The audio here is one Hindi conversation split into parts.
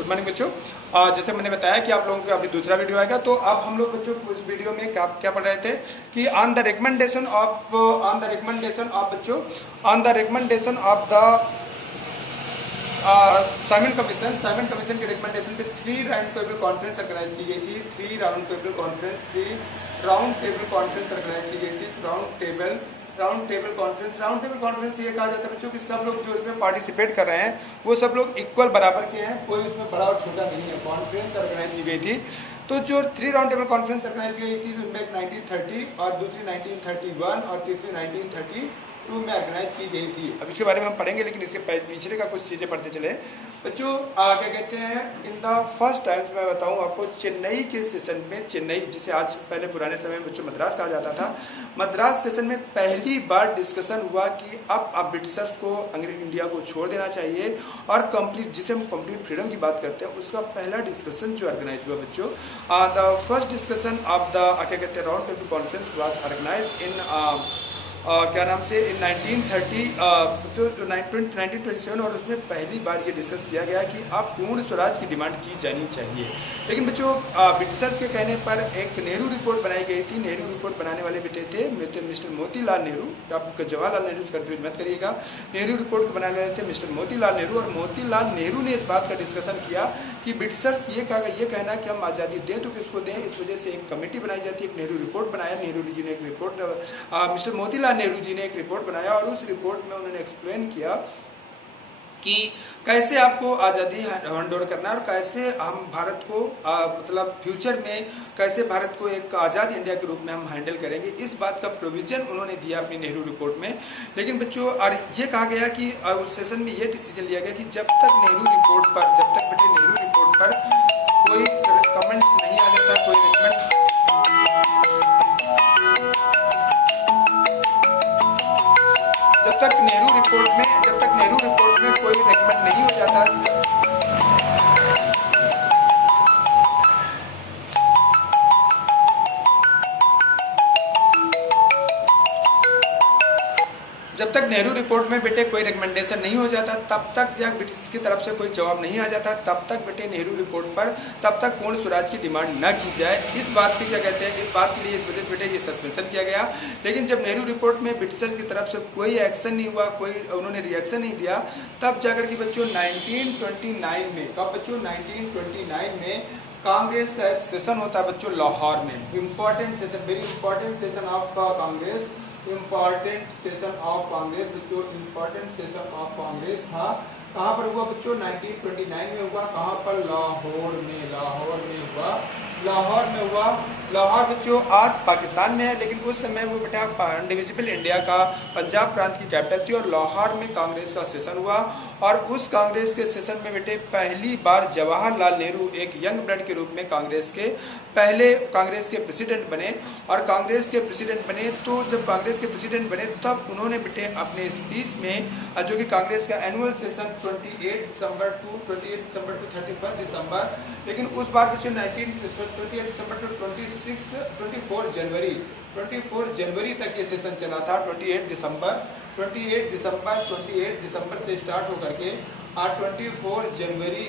गुड मॉर्निंग बच्चों। जैसे मैंने बताया कि आप लोगों का अभी दूसरा वीडियो आएगा, तो अब हम लोग बच्चों उस वीडियो में क्या पढ़ रहे थे कि on the recommendation of the Simon commission के रिकमेंडेशन पे 3 राउंड टेबल कॉन्फ्रेंस ऑर्गेनाइज की गई थी। 3 राउंड टेबल कॉन्फ्रेंस ऑर्गेनाइज की गई थी। राउंड टेबल कॉन्फ्रेंस ये कहा जाता है बच्चों कि सब लोग जो इसमें पार्टिसिपेट कर रहे हैं वो सब लोग इक्वल बराबर के हैं, कोई उसमें बड़ा और छोटा नहीं है। कॉन्फ्रेंस ऑर्गेनाइज की गई थी। तो जो 3 राउंड टेबल कॉन्फ्रेंस ऑर्गेनाइज की गई थी, उसमें एक 1930 और दूसरी 1931 और तीसरी 1932 में ऑर्गेनाइज की गई थी। अब इसके बारे में हम पढ़ेंगे, लेकिन इसके पिछले का कुछ चीज़ें पढ़ते चले बच्चों। क्या कहते हैं, इन द फर्स्ट टाइम्स मैं बताऊं आपको, चेन्नई के सेशन में, चेन्नई जिसे आज पहले पुराने समय में बच्चों मद्रास कहा जाता था, मद्रास सेशन में पहली बार डिस्कशन हुआ कि अब ब्रिटिशर्स को इंडिया को छोड़ देना चाहिए और कंप्लीट, जिसे हम कंप्लीट फ्रीडम की बात करते हैं, उसका पहला डिस्कशन जो ऑर्गेनाइज हुआ बच्चों। The first discussion of the क्या कहते हैं round table conference was organised in क्या नाम से इन 1927, और उसमें पहली बार ये डिस्कस किया गया कि अब पूर्ण स्वराज की डिमांड की जानी चाहिए। लेकिन बच्चों ब्रिटिशर्स के कहने पर एक नेहरू रिपोर्ट बनाई गई थी। नेहरू रिपोर्ट बनाने वाले बेटे थे मिस्टर मोतीलाल नेहरू। आप जवाहरलाल नेहरू से कंफ्यूज मत करिएगा। नेहरू रिपोर्ट को बनाने वाले थे मिस्टर मोतीलाल नेहरू, और मोतीलाल नेहरू ने इस बात का डिस्कशन किया कि ब्रिटिशर्स ये कहना कि हम आज़ादी दें तो किसको दें। इस वजह से एक कमेटी बनाई जाती है, एक नेहरू रिपोर्ट बनाया। नेहरू जी ने एक रिपोर्ट, मिस्टर मोतीलाल नेहरू जी ने एक रिपोर्ट बनाया, और उस रिपोर्ट में उन्होंने एक्सप्लेन किया कि कैसे आपको आज़ादी हैंड ओवर करना है और कैसे हम भारत को मतलब फ्यूचर में कैसे भारत को एक आज़ाद इंडिया के रूप में हम हैंडल करेंगे। इस बात का प्रोविजन उन्होंने दिया अपनी नेहरू रिपोर्ट में। लेकिन बच्चों और ये कहा गया कि उस सेशन में ये डिसीजन लिया गया कि जब तक नेहरू रिपोर्ट पर कोई कमेंट्स नहीं आ जाता, कोई रिकमेंड जब तक नेहरू रिपोर्ट में कोई रेकमेंड नहीं हो जाता, जब तक नेहरू रिपोर्ट में बेटे कोई रिकमेंडेशन नहीं हो जाता, तब तक या ब्रिटिश की तरफ से कोई जवाब नहीं आ जाता, तब तक बेटे नेहरू रिपोर्ट पर तब तक पूर्ण स्वराज की डिमांड न की जाए। इस बात की क्या कहते हैं, इस बात के लिए इस वजह से बेटे ये सस्पेंशन किया गया। लेकिन जब नेहरू रिपोर्ट में ब्रिटिशर्स की तरफ से कोई एक्शन नहीं हुआ, कोई उन्होंने रिएक्शन नहीं दिया, तब जाकर के बच्चों 1929 में, कब बच्चों 1929 में कांग्रेस का एक सेशन होता है बच्चों लाहौर में। Important session, very important session of Congress, important session of Congress बच्चों, इम्पॉर्टेंट सेशन ऑफ कांग्रेस था। कहाँ पर हुआ बच्चों, 1929 में हुआ। कहाँ पर, लाहौर में हुआ। लाहौर बच्चों आज पाकिस्तान में है, लेकिन उस समय वो बेटा इंडिविजिबल इंडिया का पंजाब प्रांत की कैपिटल थी, और लाहौर में कांग्रेस का सेशन हुआ। और उस कांग्रेस के सेशन में बेटे पहली बार जवाहरलाल नेहरू एक यंग ब्लड के रूप में कांग्रेस के प्रेसिडेंट बने। और कांग्रेस के प्रेसिडेंट बने, तो जब कांग्रेस के प्रेसिडेंट बने तब उन्होंने बेटे अपने स्पीच में, जो कि कांग्रेस का एनुअल सेशन 28 दिसंबर टू 31 दिसंबर, लेकिन उस बार बच्चों 28 दिसंबर टू 24 जनवरी तक ये सेशन चला था। 28 दिसंबर से स्टार्ट होकर के 24 जनवरी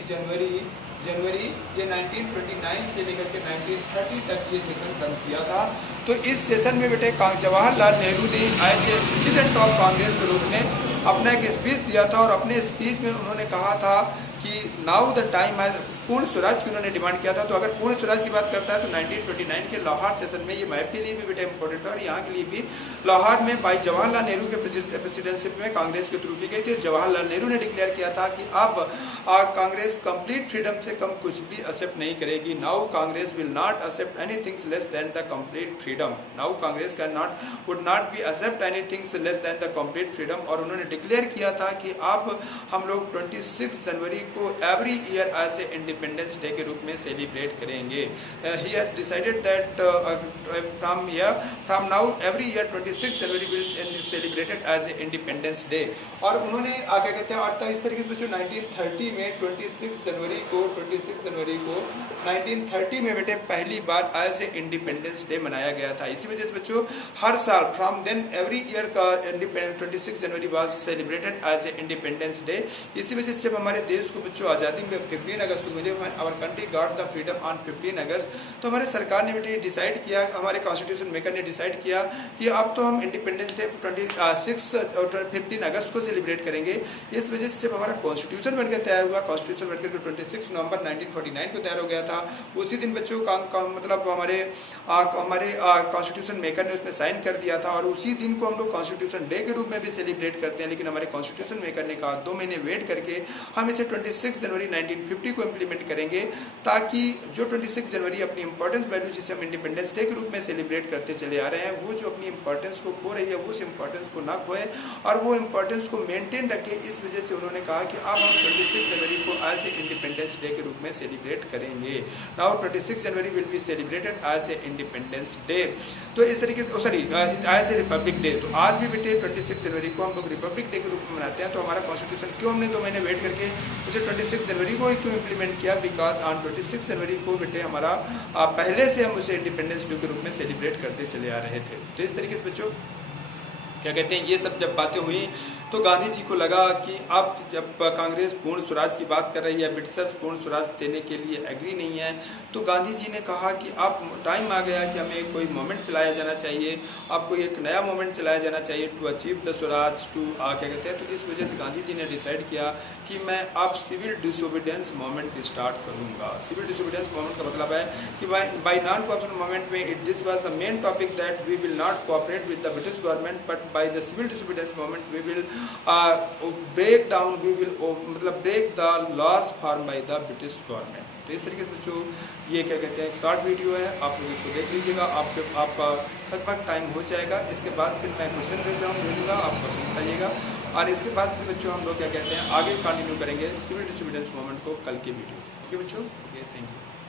ये 1929 से लेकर के 1930 तक ये सेशन रन किया था। तो इस सेशन में बेटे जवाहरलाल नेहरू ने as a president of Congress के रूप में अपना एक स्पीच दिया था, और अपने स्पीच में उन्होंने कहा था कि नाउ द टाइम है, पूर्ण स्वराज की उन्होंने डिमांड किया था। तो अगर पूर्ण स्वराज की बात करता है तो 1929 के लाहौर सेशन में, ये मैप के लिए भी बेटा इंपॉर्टेंट है, और यहाँ के लिए भी लाहौर में भाई जवाहरलाल नेहरू के प्रेसिडेंटशिप में कांग्रेस के थ्रू की गई थी। जवाहरलाल नेहरू ने डिक्लेयर किया था कि अब कांग्रेस कंप्लीट फ्रीडम से कम कुछ भी एक्सेप्ट नहीं करेगी। Now Congress will not accept anything less than the complete freedom. Now Congress would not be accept anything less than the complete freedom. और उन्होंने डिक्लेयर किया था कि अब हम लोग 26 जनवरी को every year as a independence day के रूप में सेलिब्रेट करेंगे। He has decided that from now every year 26 January will celebrated as a independence day. और उन्होंने क्या कहते हैं, और तो इस तरीके से बच्चों 1930 में 26 जनवरी को 1930 में बेटे पहली बार एज ए इंडिपेंडेंस डे मनाया गया था। इसी वजह से बच्चों हर साल फ्रॉम देन एवरी ईयर का 26 January was celebrated as a independence day. इसी वजह से जब हमारे देश को बच्चों आज़ादी में 15 अगस्त को together when our country got the freedom on 15 August. तो हमारे सरकार ने बेटे डिसाइड किया, हमारे कॉन्स्टिट्यूशन मेकर ने डिसाइड किया कि अब तो हम इंडिपेंडेंस डे 15 अगस्त को सेलिब्रेट करेंगे। इस वजह से जब हमारा कॉन्स्टिट्यूशन बनकर तैयार हुआ, कॉन्स्टिट्यूशन बनकर 26 नवंबर 1949 को तैयार हो गया था, उसी दिन बच्चों का मतलब हमारे कॉन्स्टिट्यूशन मेकर ने उसमें साइन कर दिया था और उसी दिन को हम लोग कॉन्स्टिट्यूशन डे के रूप में भी सेलिब्रेट करते हैं। लेकिन हमारे कॉन्स्टिट्यूशन मेकर ने कहा 2 महीने वेट करके हम इसे 26 जनवरी 1950 को इम्प्लीमेंट करेंगे, ताकि जो 26 जनवरी अपनी इंपॉर्टेंस वैल्यू जिसे हम इंडिपेंडेंस डे के रूप में सेलिब्रेट करते चले आ रहे हैं, वो जो अपनी इंपॉर्टेंस को खो रही है वो उस इंपॉर्टेंस को ना खोए और वो इंपॉर्टेंस को मेंटेन रखे। इस वजह से उन्होंने कहा कि अब हम 26 जनवरी को एज ए इंडिपेंडेंस डे के रूप में सेलिब्रेट करेंगे। Now 26 January will be celebrated as a independence day. तो इस तरीके से sorry as a republic day. तो आज भी बेटे 26 जनवरी को हम लोग रिपब्लिक डे के रूप में मनाते हैं। तो हमारा कॉन्स्टिट्यूशन क्यों हमने 2 महीने वेट करके उसे 26 जनवरी को ही क्यों इम्प्लीमेंट किया? बिकॉज ऑन 26 जनवरी को बेटे हमारा पहले से हम उसे इंडिपेंडेंस डे के रूप में सेलिब्रेट करते चले आ रहे थे। तो इस तरीके से बच्चों क्या कहते हैं, ये सब जब बातें हुई तो गांधी जी को लगा कि अब जब कांग्रेस पूर्ण स्वराज की बात कर रही है, ब्रिटिशर्स पूर्ण स्वराज देने के लिए एग्री नहीं है, तो गांधी जी ने कहा कि अब टाइम आ गया कि हमें कोई मोमेंट चलाया जाना चाहिए, आपको एक नया मोमेंट चलाया जाना चाहिए to achieve the swaraj to क्या कहते हैं। तो इस वजह से गांधी जी ने डिसाइड किया कि मैं अब सिविल डिसोबीडियंस मोमेंट स्टार्ट करूँगा। सिविल डिसोबीडियंस मोमेंट का मतलब है कि बाई नॉन कोऑपरेशन मोमेंट में this was the main topic that we will not cooperate with the British government, but by the civil disobedience movement we will break down, we will मतलब break the laws form by the British government. तो इस तरीके से बच्चों ये क्या कहते हैं एक शॉर्ट वीडियो है, आप लोग इसको देख लीजिएगा, आपका लगभग टाइम हो जाएगा। इसके बाद फिर मैं क्वेश्चन भेजूंगा, आप क्वेश्चन बताइएगा और इसके बाद फिर बच्चों हम लोग क्या कहते हैं आगे कंटिन्यू करेंगे सिविल डिसोबीडियंस मूवमेंट को कल के वीडियो। ओके बच्चों, ओके, थैंक यू।